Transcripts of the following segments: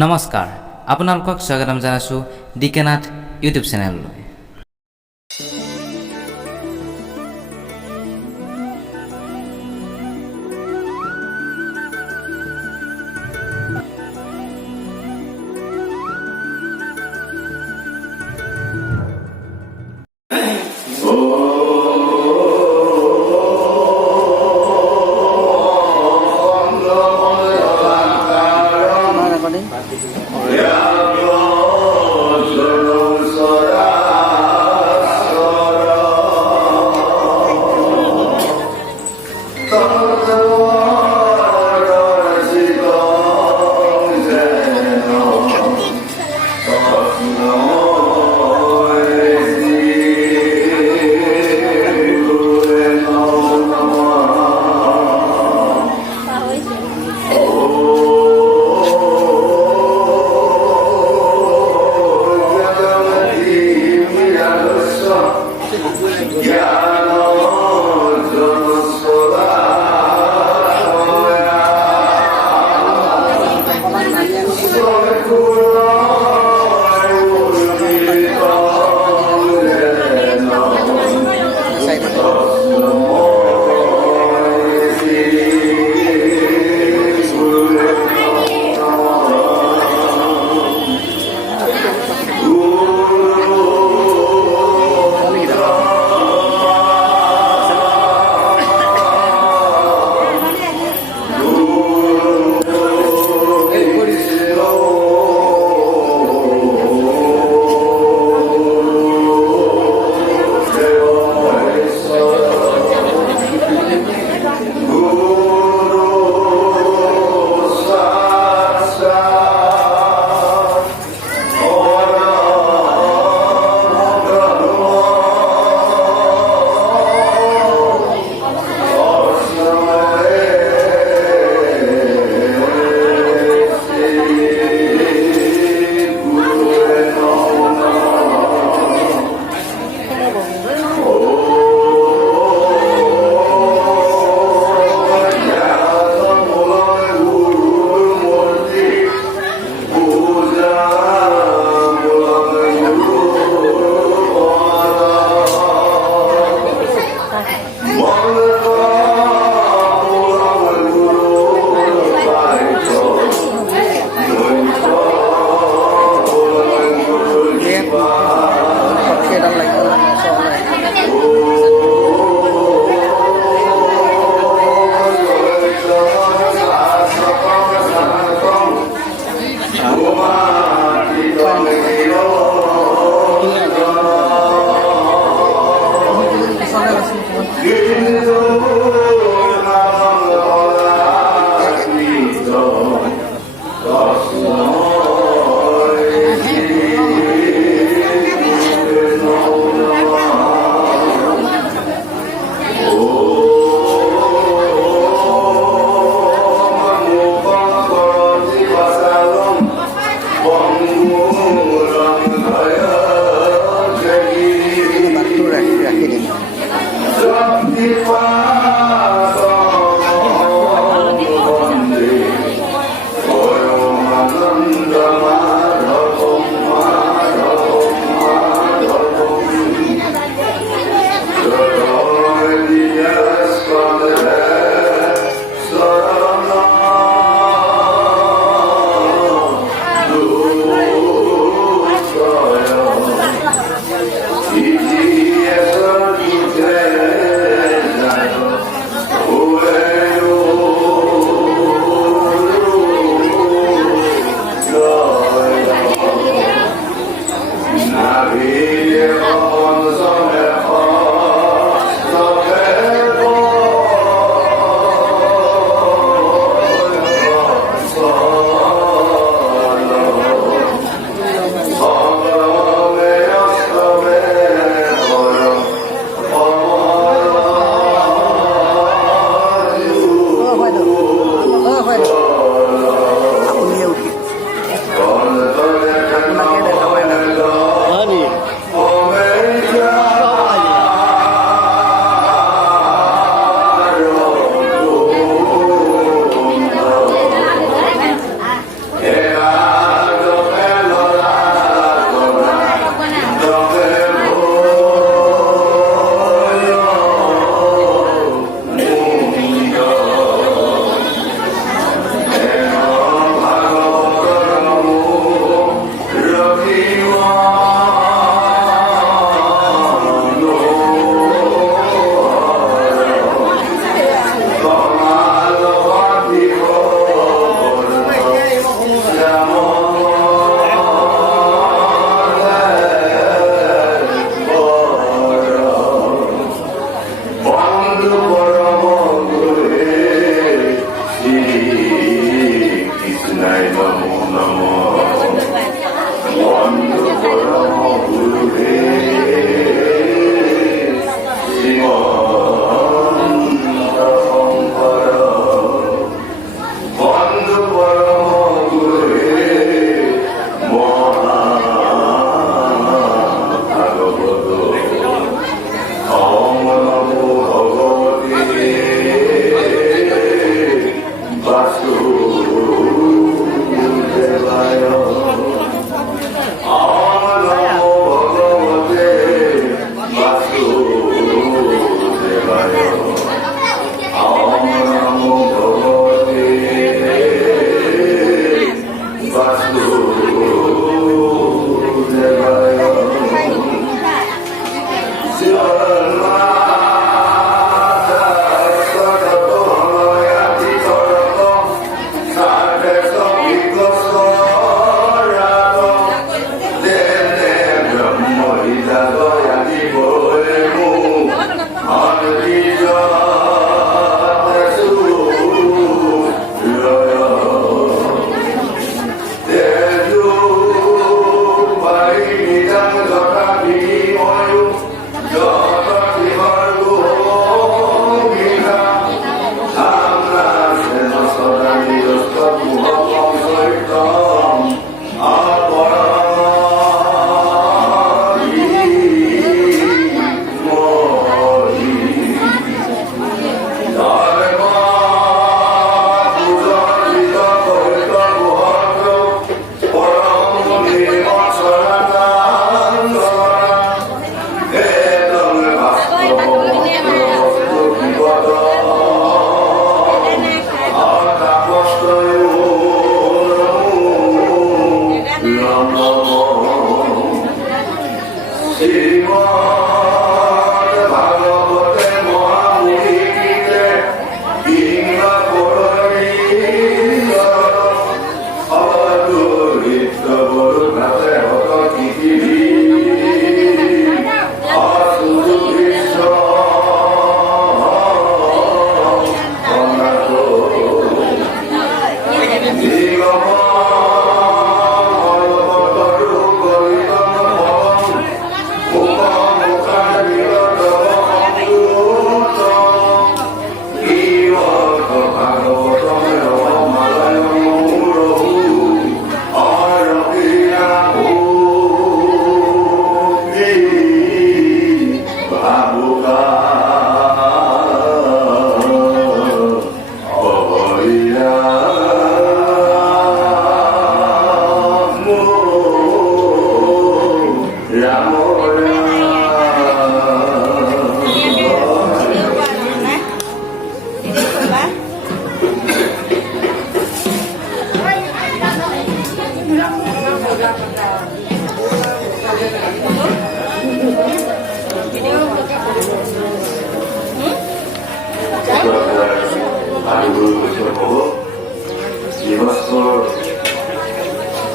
নমস্কাৰ, আপোনালোকক স্বাগতম জনাইছোঁ ডিকে নাথ ইউটিউব চেনেললৈ।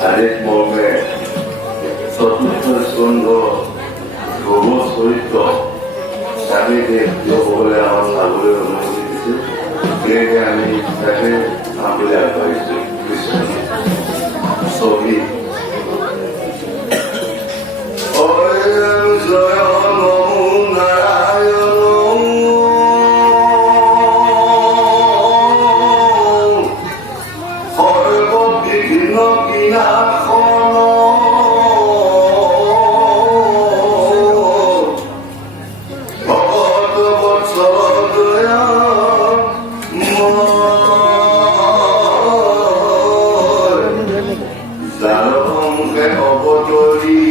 আরেক মর্মে চতুর্থ স্কন্ধ ধ্রুব চরিত্র স্বামীকে প্রিয় বলে আমার চাবলৈ অনুমতি দিছিল। সেয়েহে আমি তাকে চাবলৈ আগবাঢ়িছো। কৃষ্ণ ছবি জয় নমো নাৰায়ণ সৰ্ববিঘ্ন বিনাশন ভগত বৎসল দয়া যাৰ সংগে অৱতৰী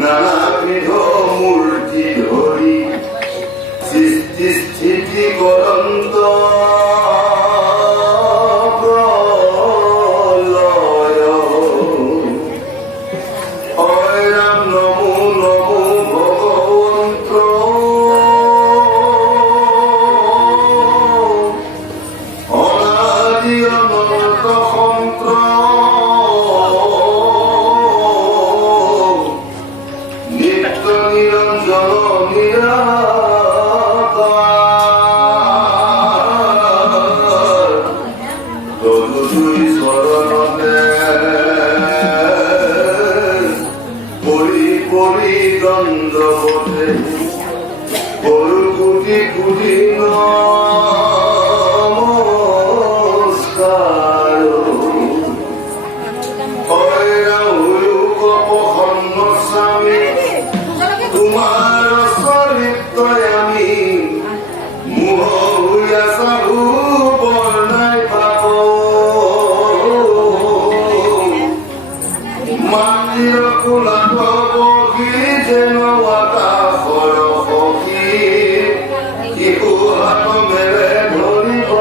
নানাবিধ মূৰ্তি ধৰি সৃষ্টি স্থিতি কৰন্ত প্ৰলয় হয় ৰাম নমো নমো ভগৱন্ত অনাদি অনন্ত সন্ত্ৰ নিত্য নিৰঞ্জন নিৰাকাৰ তদুই চৰণতে পৰি পৰি দণ্ডৱতে কৰো কোটি কোটি নমস্কাৰ হয় ৰাহুল প্ৰসন্ন স্বামী তোমাৰ চৰিত্ৰই আমি মোহ হৈয়া চাহু বৰ্ণাই পাব মাতৃৰ কোলাত বহি যেন আকাশৰ সখী শিশু হাত মেৰে ধৰিব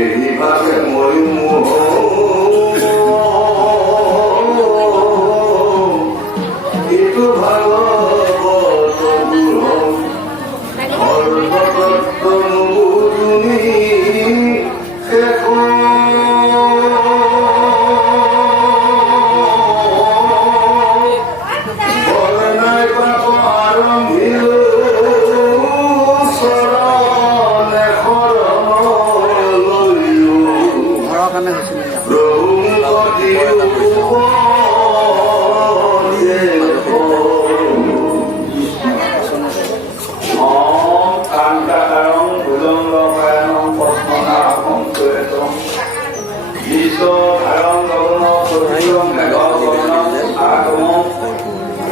এই ভাগে ময়ো মোহ কৃষ্ণ মেঘবৰ্ণম আগমম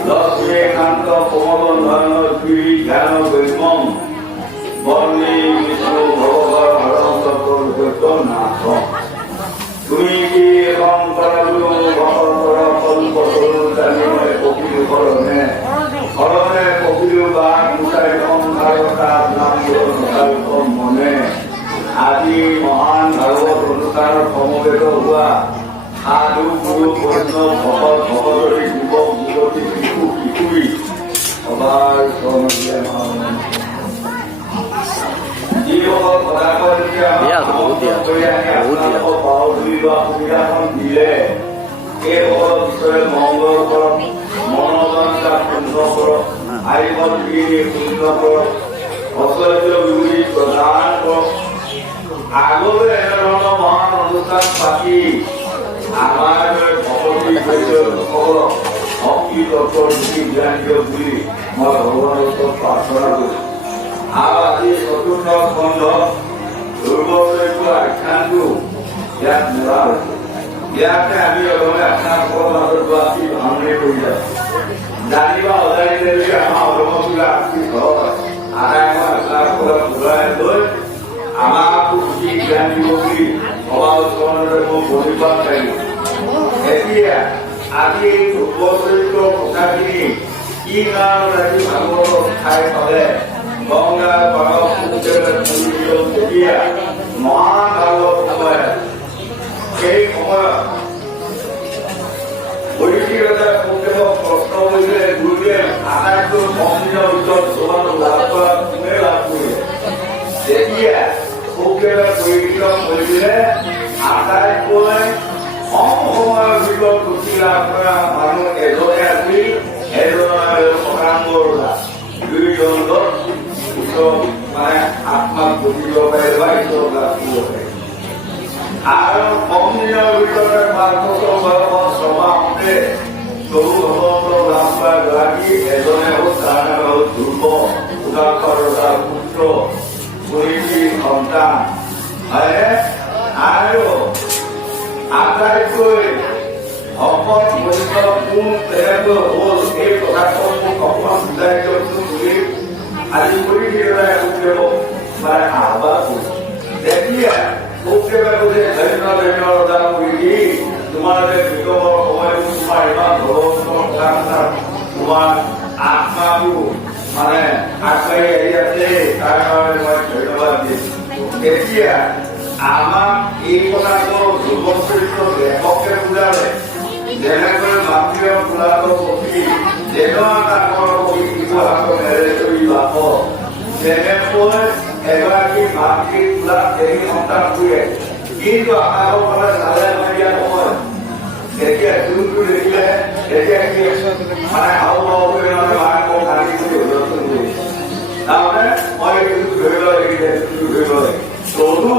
লক্ষ্মীকান্ত কমলধন গিৰি জ্ঞান গৈমম বন্দে বিষ্ণু ভগৱৰ হৰম নাথ তুমি কি এখন কৰলো ভগৱৰ কল্পতৰু জানি মই কপিলো হৰণে কপিলো বা গোটাই সংসাৰতা নাম মনে আজি মহান ভাগৱত অনুষ্ঠানৰ সমবেত হোৱা সাধু গুৰু বৈষ্ণৱ ভকত ভকতৰী যুৱক যুৱতী শিশু কিশোৰী সবাৰ যিসকল সুবিধাখন দিলে সেইসকলৰ বিষয়ে মংগল কৰক মনোবাঞ্ছা পূৰ্ণ কৰক আইবন পূৰ্ণ কৰক ঐশ্বৰ্য বিভূতি প্ৰদান কৰক আগলৈ এনেধৰণৰ মহান অনুষ্ঠান পাতি আমাৰ ভকতী লোকসকলক শক্তি তত্বৰ নীতি জ্ঞান দিয়ক বুলি মই ভগৱানৰ ওচৰত প্ৰাৰ্থনা কৰিছোঁ। আৰু আজি চতুৰ্থ খণ্ড দুৰ্গচৰিত্ৰ আখ্যানটো ইয়াত মেলা হৈছে। ইয়াতে আমি অলপে আপোনালোকৰ মাজত আজি ভাঙনি কৰি যাওঁ জানিবা অজানিলে যদি আমাৰ অলপবিলাক আৰ্থিক হয় আদায় মই আপোনালোকক ঘূৰাই লৈ আমাকো বুজি জ্ঞান দিব বুলি সভা ওচৰতে মই বহিবাদ পাৰিম। এতিয়া আজি এই দুৰ্গচৰিত্ৰ কথাখিনি কি কাৰণত আজি ভাগৱতক ঠাই পালে গংগা পাৰক তেতিয়া মহান ভাগৱত সময়ত সেই সময়ত পৰিচিততা সুখদেৱক প্ৰশ্ন কৰিলে গুৰুদেৱ আটাইতকৈ কম দিনৰ ভিতৰত ভগৱান লাভ কৰা কোনে লাভ কৰিলে তেতিয়া সুখদেৱে পৰীক্ষিত কৰিলে আটাইতকৈ কম সময়ৰ ভিতৰত গতি লাভ কৰা মানুহ এজনে আছিল এজনৰ শতাংশৰ দুইজন মানে আত্মাক বুজিব পাৰে বা ঈশ্বৰ লাভ কৰিব পাৰে আৰু কম দিনৰ ভিতৰতে 5 বছৰ বয়সত সমাপ্তে প্ৰভু ভগৱন্তৰ লাভ কৰা গৰাকী এজনে হ'ল তাৰ নাম হ'ল ধ্ৰুৱ উদাসৰ পুত্ৰ পৰিচী সন্তান হয়নে আৰু আটাইতকৈ ভকত বৈষ্ণৱ কোন তেনেকৈ হ'ল এই কথাটো মোক অকণমান বুজাই দিয়কচোন বুলি আজি পৰিচিততাই সুখদেৱক মানে আহ্বান কৰিছে। তেতিয়া সুখদেৱে কৈছে ধন্য ধন্য ৰজা কৰি তোমালোকে বিগমৰ সময়ত তোমাৰ ইমান ভগৱন্তৰ কথা তোমাৰ আত্মাটো মানে আগবাঢ়ি আহি আছে তাৰ কাৰণে মই ধন্যবাদ দিছোঁ। এতিয়া আমাক এই কথাটো দুৰ্গচৰিত্ৰ লেখকে বুজালে যেনেকৈ মাতৃৰ ফুলাটো পক্ষী ডাঙৰ কবি শিশুহাতক নেৰে কৰি বাপ তেনেকৈ এগৰাকী মাতৃ ফুলা তিনি সন্তান ফুৰে কিন্তু আকাশৰ ফালে চালে মাৰিয়া নহয় তেতিয়া যোনটো দেখিলে তেতিয়া কি মানে হাও হাও কৰি মানে মাকক কাটি কৰি হুলস্থুল কৰি তাৰমানে মই এইটো ধৰি লয় ধৰি লয় তদু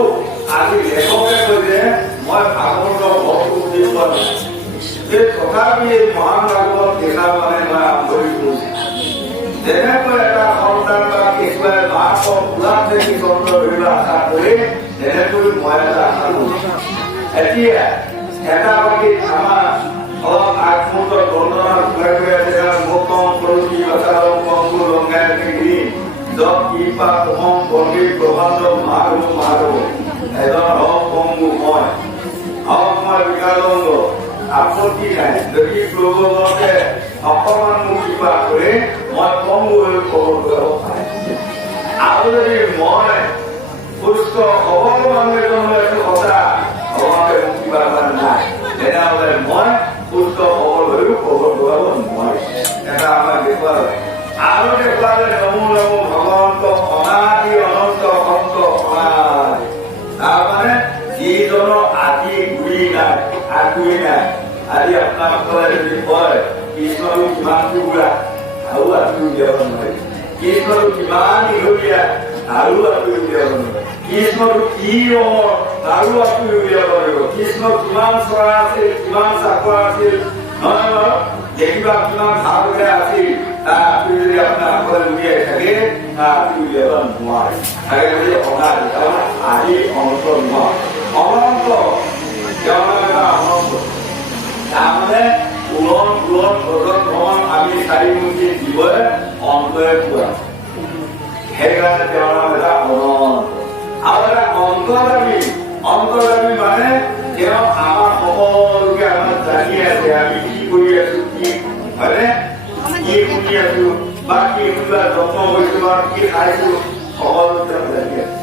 আজি লেখকে কৈছে মই ভাগৱতৰ ভক্ত বুজি পোৱা নাই তথাপি এই মহান ভাগৱত দেখা মানে মই আৰম্ভণি কৰিছোঁ যেনেকৈ এটা সন্তান বা কেঁচুৱাই মাকক ফুলাত দেখি চন্দ্ৰ ধৰিব আশা কৰি তেনেকৈ মই এটা আশা কৰিছোঁ। এতিয়া এটা বাকী আমাৰ অলপ আগমুহূৰ্তত বৰ্ণনা ঘূৰাই গৈ আছে মোক কম কৰোঁ কি বাচালক কমটো লংগাই পিন্ধি যত কৃপা কম বন্দী প্ৰবন্ধ মাৰো মাৰো এজন হওক কমু মই হওক মই বিকালংগ আপত্তি নাই যদি প্ৰভুমতে অকণমান মোক কৃপা কৰি মই কম আৰু যদি মই সুস্থ সবল মানুহ এজন এইটো সঁচা ভগৱানে মোক কিবা নাই তেনেহ'লে মই সুস্থ সবল হৈও খবৰ লোৱাব নোৱাৰিম এটা আমাক দেখুৱালে আৰু দেখুৱালে নমো নমো ভগৱন্ত অনাদি অনন্ত সন্ত অনাদি তাৰমানে যিজনৰ আদি গুৰি নাই আগুৰি নাই আজি আপোনালোকে যদি কয় কৃষ্ণটো কিমান টুকুৰা আৰু আঁতৰি উলিয়াব নোৱাৰে কৃষ্ণটো কিমান দীঘলীয়া আৰু আঁতৰি উলিয়াব নোৱাৰে কৃষ্ণটো কি ৰঙৰ আৰু আঁতৰি উলিয়াব লাগিব কৃষ্ণ কিমান চৰা আছিল কিমান চাপৰ আছিল নহয় বাৰু দেখিবা কিমান ভাল বেয়া আছিল তাৰ আঁতৰি যদি আপোনালোকে উলিয়াই থাকে তাৰ আঁতৰি উলিয়াব নোৱাৰে তাকে যদি অনাদি তাৰমানে আদি অন্ত নহয় অনন্ত তেওঁ এটা অনন্ত তাৰমানে পুৰণ আমি চাৰিমুখী জীৱই অন্তৰে পুৰা সেইকাৰণে তেওঁৰ নাম এটা অনন্ত আৰু এটা অন্তৰ্গামী মানে তেওঁ আমাৰ সকলোকে আমাক জানি আছে আমি কি কৰি আছো কি হয়নে কি শুনি আছো বা কি শুনিবা যত্ন কৰিছো বা কি খাইছো সকলো তেওঁ জানি আছে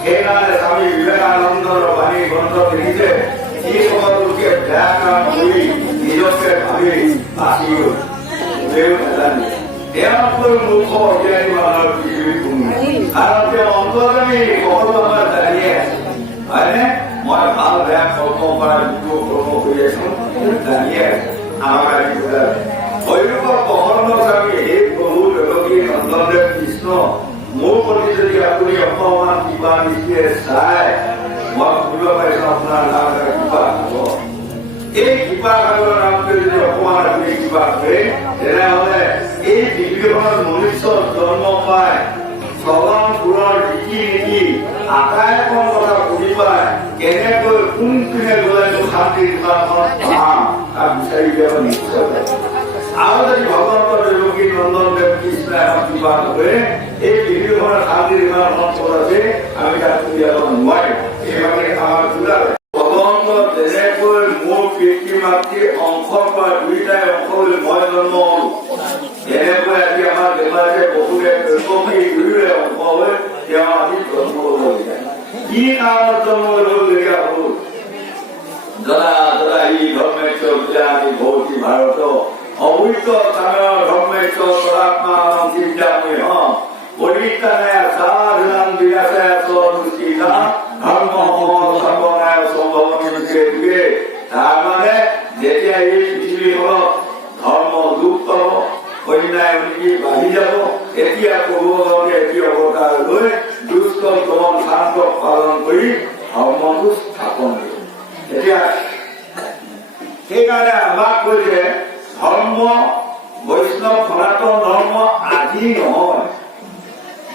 সেইকাৰণে স্বামী বিবেকানন্দৰ বাণী গ্ৰন্থ লিখিছে যি সকলোকে বেয়া কাম কৰি নিজকে ভাবি বাচি গল তেওঁ নাজানে তেওঁতকৈ মূৰ্খ অজ্ঞানী মানুহৰ পৃথিৱীত কোনো কাৰণ তেওঁ অন্তৰ্গামী সকলো আমাৰ জানি আছে হয়নে মই ভাল বেয়া কল্প কৰা যিটো কৰ্ম কৰি আছো জানিয়ে আমাক আজি বুজালে ভৈৰৱৰ পহৰণৰ আমি সেই প্ৰভু দেৱকী নন্দনদেৱ কৃষ্ণ মোৰ প্ৰতি যদি আপুনি অকণমান কিবা নিচিয়ে চাই মই সুধিব পাৰিছো আপোনাৰ নাম এটা কিবা হ'ব এই কিবা ভাগৰ নামটো যদি অকণমান আপুনি কিবা কৰে তেনেহলে এই পৃথিৱীখনত মনুষ্য জন্ম পায় চলন ফুলৰ ৰীতি নীতি আটাইখন কথা বুজি পায় কেনেকৈ কোনপিনে গ'লে শান্তি নিবাসখন পাম তাক বিচাৰি উলিয়াব নিশ্চয় আৰু যদি ভগৱন্ত দেৱকী নন্দনদেৱ কৃষ্ণই আমাক কিবা নকৰে এই পৃথিৱীখনৰ শান্তি নিবাসখন ক'ত আছে আমি তাক উলিয়াব নোৱাৰিম সেইবাবে আমাক বুজালে ভগৱন্ত যেনেকৈ মোৰ পিতৃ মাতৃ অংশৰ পৰা দুইটাই অংশ হৈ মই জন্ম হলো এনেকৈ আজি আমাৰ দেৱালয়ে বহুতে দুয়োৰে অংশ হৈ তেওঁ আজি জন্ম হ'বলগীয়া কি কাৰণত জন্ম হ'বলগীয়া হ'ল জনা ই ধৰ্মেশ্য আমি ভৌতি ভাৰত অবৈধ স্থানৰ ধৰ্মেশ্য পৰাত্মা চিন্তাময় হম পৰিত্ৰাণে সাধনান বিনাশায় স্বনুষ্ঠিতা ধৰ্ম সৰ্বনায় সম্ভৱনিকে যুগে তাৰমানে যেতিয়া এই পৃথিৱীখনত ধৰ্ম লুপ্ত হ'ব অন্যায় উন্নতি বাঢ়ি যাব এতিয়া প্ৰভুভগৱানে এটি অৱতাৰ লৈ দুষ্ট দমন শান্তি পালন কৰি ধৰ্মটো স্থাপন কৰিব এতিয়া সেইকাৰণে আমাক কৈছে ধৰ্ম বৈষ্ণৱ সনাতন ধৰ্ম আজি নহয়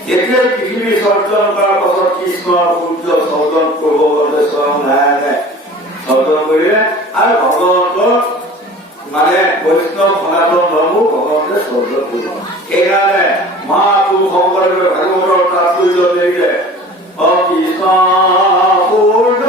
যেতিয়াই পৃথিৱী সৰ্জন কৰাৰ পাছত কৃষ্ণৰ সূৰ্য সৰ্জন কৰিব গ'লে স্বয়ং নাৰায়ণে সৰ্জন কৰিলে আৰু ভগৱন্তৰ মানে বৈষ্ণৱ সনাতন ধৰ্ম ভগৱন্তে সৰ্জন কৰিব সেইকাৰণে মহাপুৰুষ শংকৰদেৱে ভাগৱতৰ তাৎপৰ্য দেখিলে কৃষ্ণ সূৰ্য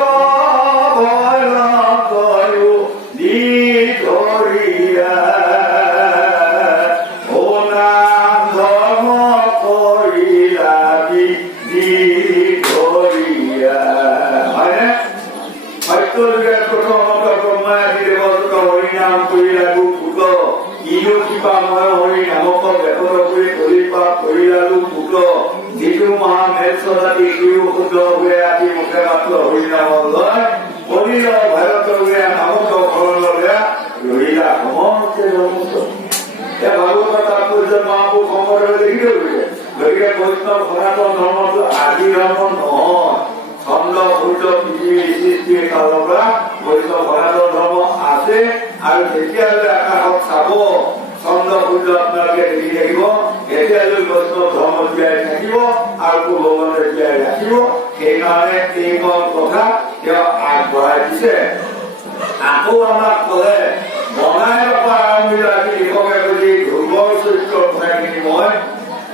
হৰিনাম কৰি লাগু পুত ইও কিবা মই হৰি নামক বেহৰ কৰি ধৰি পাপ কৰি লাগু পুত যিটো মহা মেলচদাতি সিও শুদ্ধ হৈ আদি মুখে মাত্ৰ হৰিনাম লয় হৰিল ভাৰতৰ নামক ঘৰলৈ ৰহিলা সমস্ত ভাগৱত তাৎপৰ্য মহাপুৰুষ শংকৰদেৱে লিখি থৈ গৈছে গতিকে বৈষ্ণৱ সনাতন ধৰ্মটো আদি ধৰ্ম নহয় চন্দ্ৰ সূৰ্য পৃথিৱীৰ সৃষ্টিৰ কালৰ পৰা বৈষ্ণৱ সনাতন ধৰ্ম আছে আৰু যেতিয়ালৈ আকাশত চাব চন্দ্ৰ সূৰ্য আপোনালোকে দেখি থাকিব তেতিয়ালৈ বৈষ্ণৱ ধৰ্ম জীয়াই থাকিব আৰু ভগৱানে জীয়াই ৰাখিব সেইকাৰণে এইখন কথা তেওঁ আগবঢ়াই দিছে আকৌ আমাক ক'লে বনাই পৰা আৰম্ভ আজি লিখকে বুলি ধ্ৰুৱৰ চৰিত্ৰৰ কথাখিনি মই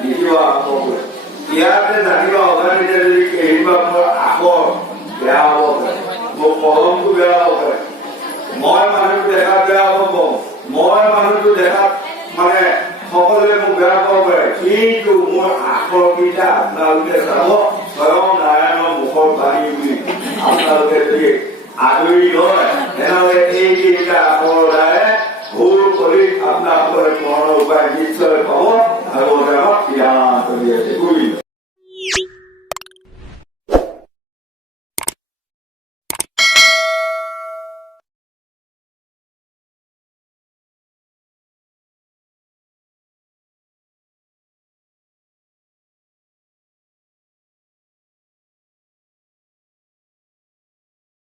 লিখিব আৰম্ভ কৰিম ইয়াতে জানিব অজানিতে যদি কেইবা মোৰ আখৰ বেয়া হ'ব পাৰে মোৰ কলমটো বেয়া হ'ব পাৰে মই মানুহটো দেখাত বেয়া হ'ব মই মানুহটো দেখাত মানে সকলোৱে মোক বেয়া পাব পাৰে কিন্তু মোৰ আখৰকেইটা আপোনালোকে চাব স্বয়ং নাৰায়ণৰ মুখৰ বাণী বুলি আপোনালোকে যদি আদৰি লয় তেনেহ'লে এইকেইটা আখৰৰ দ্বাৰাই ভুল কৰি আপোনালোকৰ মনৰ উপায় নিশ্চয় পাব আৰু আমাক সিদ্ধান্ত দি আছে